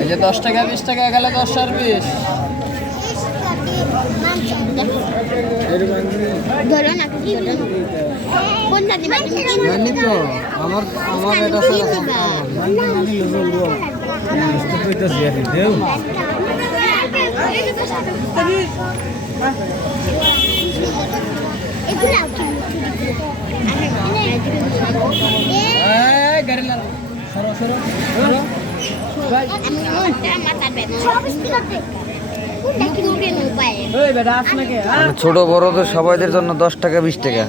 এই যে দশ টাকা বিশ টাকা গেলে দশ আর বিশ। ধরো না কিছু ধরো কোনটা দিবা তুমি জানি তো আমার আমার এটা সরো সরো সব স্পিকার দে ছোট বড় তো সবাইদের জন্য দশ টাকা বিশ টাকা।